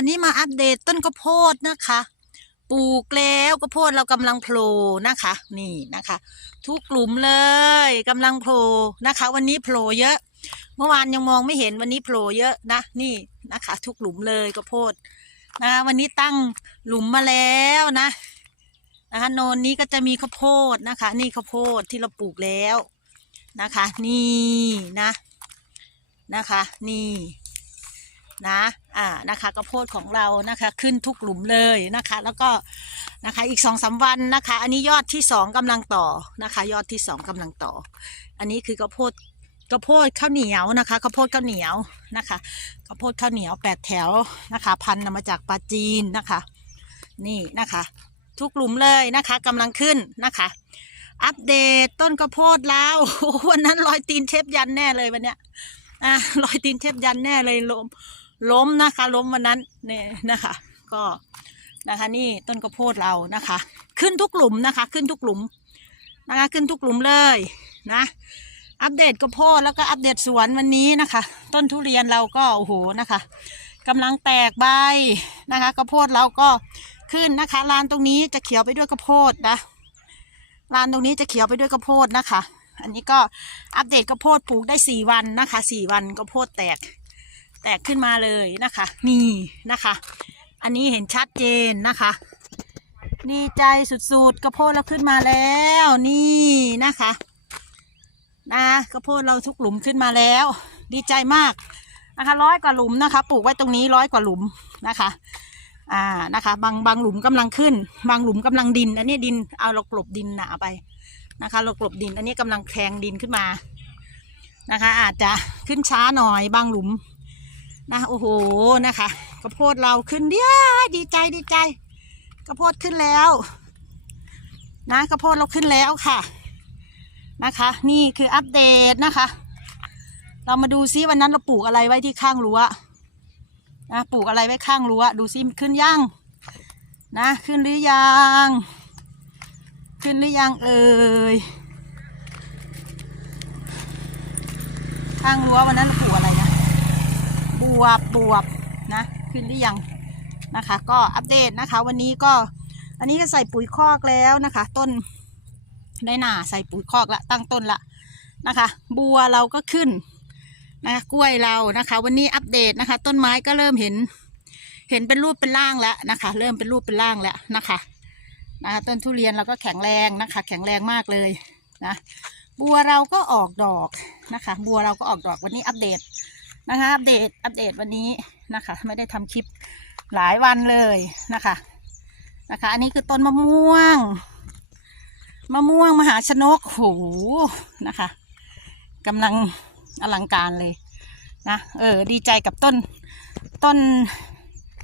วันนี้มาอัปเดตต้นข้าวโพดนะคะ ปลูกแล้วข้าวโพดเรากำลังโผล่นะคะ นี่นะคะ ทุกกลุ่มเลยกำลังโผล่นะคะ วันนี้โผล่เยอะ เมื่อวานยังมองไม่เห็นวันนี้โผล่เยอะนะนี่นะคะ ทุกหลุมเลยข้าวโพดนะวันนี้ตั้งหลุมมาแล้วนะนะคะโนนนี้ก็จะมีข้าวโพดนะคะ นี่ข้าวโพดที่เราปลูกแล้วนะคะ นี่นะ นะคะ นี่ นะอ่านะคะข้าโพดของเรานะคะขึ้นทุกหลุมเลยนะคะ แล้วก็นะคะอีกสองสามวันนะคะ อันนี้ยอดที่สองกำลังต่อนะคะ ยอดที่สองกำลังต่อ อันนี้คือข้าโพดข้าโพดข้าวเหนียวนะคะข้าวโพดข้าวเหนียวนะคะข้าวโพดข้าวเหนียวแปดแถวนะคะ พันนำมาจากปลาจีนนะคะ นี่นะคะ ทุกหลุมเลยนะคะกำลังขึ้นนะคะ อัปเดตต้นข้าวโพดแล้ววันนั้นรอยตีนเทปยันแน่เลยวันเนี้ยอ่ารอยตีนเทปยันแน่เลยลม ล้มนะคะ ล้มวันนั้นเนี่ยนะคะ ก็นะคะ นี่ต้นข้าวโพดเรานะคะ ขึ้นทุกหลุมนะคะ ขึ้นทุกหลุมนะคะ ขึ้นทุกหลุมเลยนะ อัปเดตข้าวโพดแล้วก็อัปเดตสวนวันนี้นะคะ ต้นทุเรียนเราก็โอ้โหนะคะกำลังแตกใบนะคะข้าวโพดเราก็ขึ้นนะคะลานตรงนี้จะเขียวไปด้วยข้าวโพดนะลานตรงนี้จะเขียวไปด้วยข้าวโพดนะคะ อันนี้ก็อัปเดตข้าวโพดปลูกได้สี่วันนะคะสี่วันข้าวโพดแตก แตกขึ้นมาเลยนะคะ นี่นะคะ อันนี้เห็นชัดเจนนะคะดีใจสุดๆ กระโพดเราขึ้นมาแล้วนี่นะคะนะกระโพดเราทุกหลุมขึ้นมาแล้ว ดีใจมากนะคะร้อยกว่าหลุมนะคะ ปลูกไว้ตรงนี้ร้อยกว่าหลุมนะคะอ่านะคะ บางบางหลุมกำลังขึ้น บางหลุมกำลังดิน อันนี้ดินเอาเรากลบดินหนาไปนะคะ เรากลบดิน อันนี้กำลังแทงดินขึ้นมานะคะ อาจจะขึ้นช้าหน่อยบางหลุม นะโอ้โหนะคะกระโพดเราขึ้นเดียดีใจดีใจกระโพดขึ้นแล้ว นะกระโพดเราขึ้นแล้วค่ะนะคะ นี่คืออัปเดตนะคะ เรามาดูซิวันนั้นเราปลูกอะไรไว้ที่ข้างรั้วนะปลูกอะไรไว้ข้างรั้วดูซิขึ้นยังนะขึ้นหรือยัง ขึ้นหรือยังเอ่ยข้างรั้ววันนั้นเราปลูกอะไร วบบวบนะขึ้นหรือยังนะคะ ก็อัปเดตนะคะ วันนี้ก็อันนี้ก็ใส่ปุ๋ยคอกแล้วนะคะ ต้นได้หนาใส่ปุ๋ยคอกละตั้งต้นละนะคะ บัวเราก็ขึ้นนะคะกล้วยเรานะคะ วันนี้อัปเดตนะคะ ต้นไม้ก็เริ่มเห็น เห็นเป็นรูปเป็นร่างแล้วนะคะ เริ่มเป็นรูปเป็นร่างแล้วนะคะนะคะต้นทุเรียนเราก็แข็งแรงนะคะ แข็งแรงมากเลยนะบัวเราก็ออกดอกนะคะ บัวเราก็ออกดอกวันนี้อัปเดต นะคะ อัปเดตอัปเดตวันนี้นะคะ ไม่ได้ทำคลิปหลายวันเลยนะคะนะคะ อันนี้คือต้นมะม่วง มะม่วงมหาชนกโหนะคะกำลังอลังการเลยนะเออดีใจกับต้นต้น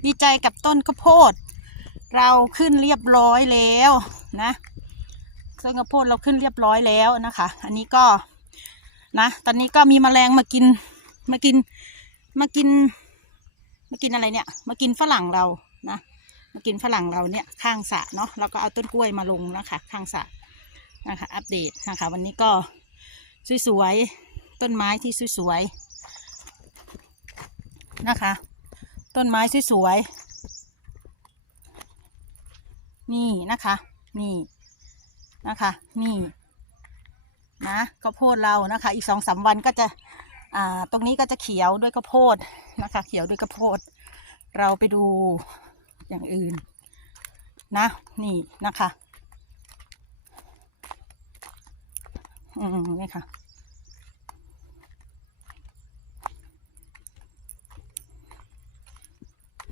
ดีใจกับต้นข้าวโพด เราขึ้นเรียบร้อยแล้วนะต้นข้าวโพดเราขึ้นเรียบร้อยแล้วนะคะ อันนี้ก็นะ ตอนนี้ก็มีแมลงมากิน มากินมากิน มากินอะไรเนี่ย มากินฝรั่งเรานะมากินฝรั่งเราเนี่ยข้างสะเนาะเราก็เอาต้นกล้วยมาลงนะคะข้างสะนะคะอัปเดตนะคะ วันนี้ก็สวยๆต้นไม้ที่สวยๆนะคะ ต้นไม้สวยๆนี่นะคะ นี่นะคะ นี่นะข้าวโพดเรานะคะ อีกสองสามวันก็จะ ตรงนี้ก็จะเขียวด้วยข้าวโพดนะคะ เขียวด้วยข้าวโพด เราไปดูอย่างอื่นนะนี่นะคะอืมนี่ค่ะ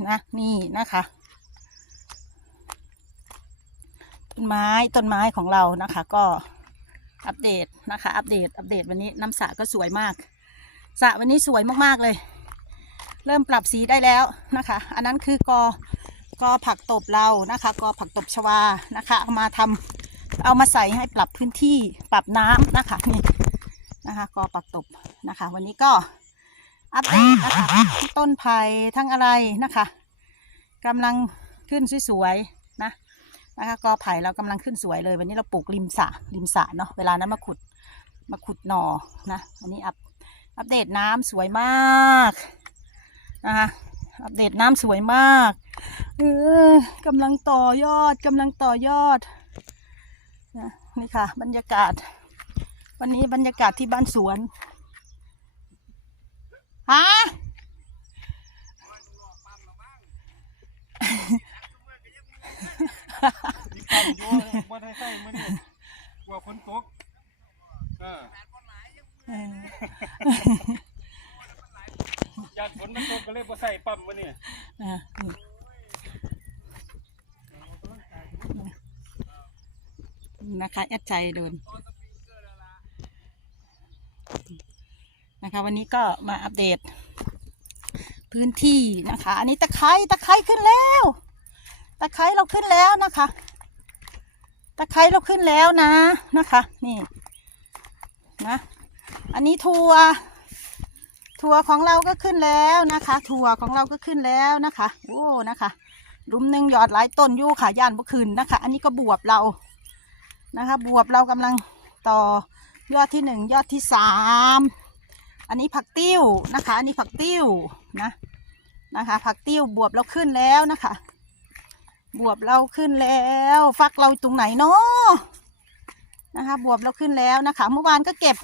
นะนี่นะคะต้นไม้ต้นไม้ของเรานะคะ ก็อัปเดตนะคะ อัปเดตอัปเดตวันนี้น้ำสระก็สวยมาก สระวันนี้สวยมากๆเลย เริ่มปรับสีได้แล้วนะคะ อันนั้นคือกอกอผักตบเรานะคะ กอผักตบชวานะคะเอามาทำเอามาใส่ให้ปรับพื้นที่ปรับน้ำนะคะนี่นะคะกอผักตบนะคะ วันนี้ก็อัปเดตนะคะต้นไผ่ทั้งอะไรนะคะกำลังขึ้นสวยๆนะนะคะกอไผ่เรากำลังขึ้นสวยเลย วันนี้เราปลูกริมสระริมสระเนาะเวลานั้นมาขุดมาขุดหนอนะวันนี้อัป อัปเดตน้ำสวยมากนะคะอัปเดตน้ำสวยมากเออกำลังต่อยอดกำลังต่อยอดนะนี่ค่ะ บรรยากาศ วันนี้บรรยากาศที่บ้านสวนฮะมีความอยู่ว่าใส่มื้อนี้กว่าฝนตกเออ ออญาติฝนมันตกก็เลยบ่ใส่ปั๊มมื้อนี้อะนี่นะคะแอดใจโดนนะคะ วันนี้ก็มาอัปเดต พื้นที่นะคะ อันนี้ตะไคร้ตะไคร้ขึ้นแล้ว ตะไคร้เราขึ้นแล้วนะคะ ตะไคร้เราขึ้นแล้วนะนะคะ นี่นะ อันนี้ทัวร์ทัวร์ของเราก็ขึ้นแล้วนะคะทัวร์ของเราก็ขึ้นแล้วนะคะโอ้นะคะรุมหนึ่งหยอดหลายต้นยู่ค่ะย่านบ่ขึ้นนะคะ อันนี้ก็บวบเรานะคะ บวบเรากำลังต่อยอดที่หนึ่งยอดที่สามอันนี้ผักติ้วนะคะ อันนี้ผักติ้วนะนะคะ ผักติ้วบวบเราขึ้นแล้วนะคะ บวบเราขึ้นแล้ว ฟักเราตรงไหนเนาะนะคะ บวบเราขึ้นแล้วนะคะ เมื่อวานก็เก็บ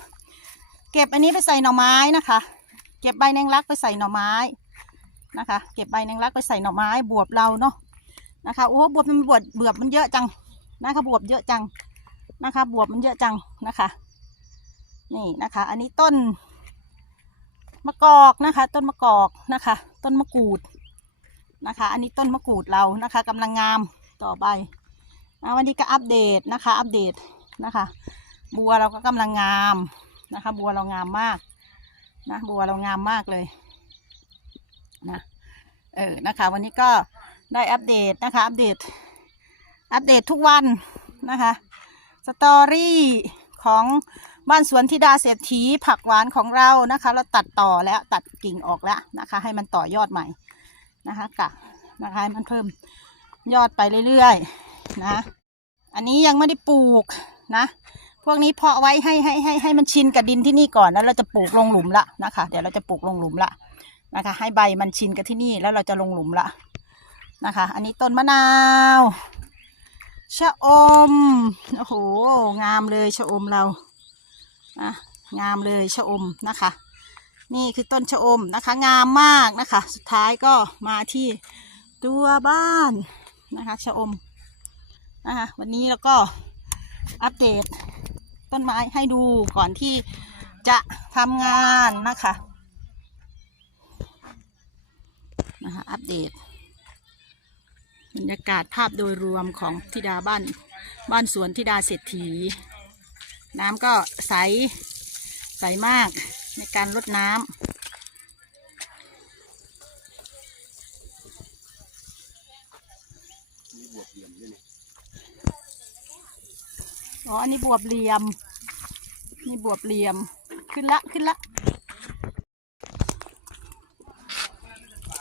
เก็บอันนี้ไปใส่หน่อไม้นะคะ เก็บใบแมงลักไปใส่หน่อไม้นะคะ เก็บใบแมงลักไปใส่หน่อไม้บวบเราเนาะนะคะโอ้บวบมันบวบเบวบมันเยอะจังนะคะบวบเยอะจังนะคะ บวบมันเยอะจังนะคะ นี่นะคะ อันนี้ต้นมะกอกนะคะ ต้นมะกอกนะคะ ต้นมะกรูดนะคะ อันนี้ต้นมะกรูดเรานะคะกำลังงามต่อไปวันนี้ก็อัปเดตนะคะ อัปเดตนะคะ บัวเราก็กำลังงาม นะคะ บัวเรางามมาก นะบัวเรางามมากเลยนะเออนะคะ วันนี้ก็ได้อัปเดตนะคะ อัปเดต อัปเดตทุกวันนะคะสตอรี่ของบ้านสวนธิดาเศรษฐีผักหวานของเรานะคะ เราตัดต่อแล้วตัดกิ่งออกแล้วนะคะ ให้มันต่อยอดใหม่นะคะกะนะคะให้มันเพิ่มยอดไปเรื่อยๆนะ อันนี้ยังไม่ได้ปลูกนะ วกนี้เพาะไว้ให้ให้ให้ให้มันชินกับดินที่นี่ก่อนแล้วเราจะปลูกลงหลุมละนะคะ เดี๋ยวเราจะปลูกลงหลุมละนะคะ ให้ใบมันชินกับที่นี่แล้วเราจะลงหลุมละนะคะ อันนี้ต้นมะนาวชะอมโอ้โหงามเลยชะอมเราอะงามเลยชะอมนะคะ นี่คือต้นชะอมนะคะ งามมากนะคะ สุดท้ายก็มาที่ตัวบ้านนะคะชะอมนะคะวันนี้แล้วก็อัปเดต ต้นไม้ให้ดูก่อนที่จะทำงานนะคะนะคะอัปเดตบรรยากาศภาพโดยรวมของทิดาบ้านบ้านสวนทิดาเศรษฐี น้ำก็ใสใสมากในการลดน้ำ อ๋อ อันนี้บวบเหลี่ยม นี่บวบเหลี่ยม ขึ้นละ ขึ้นละ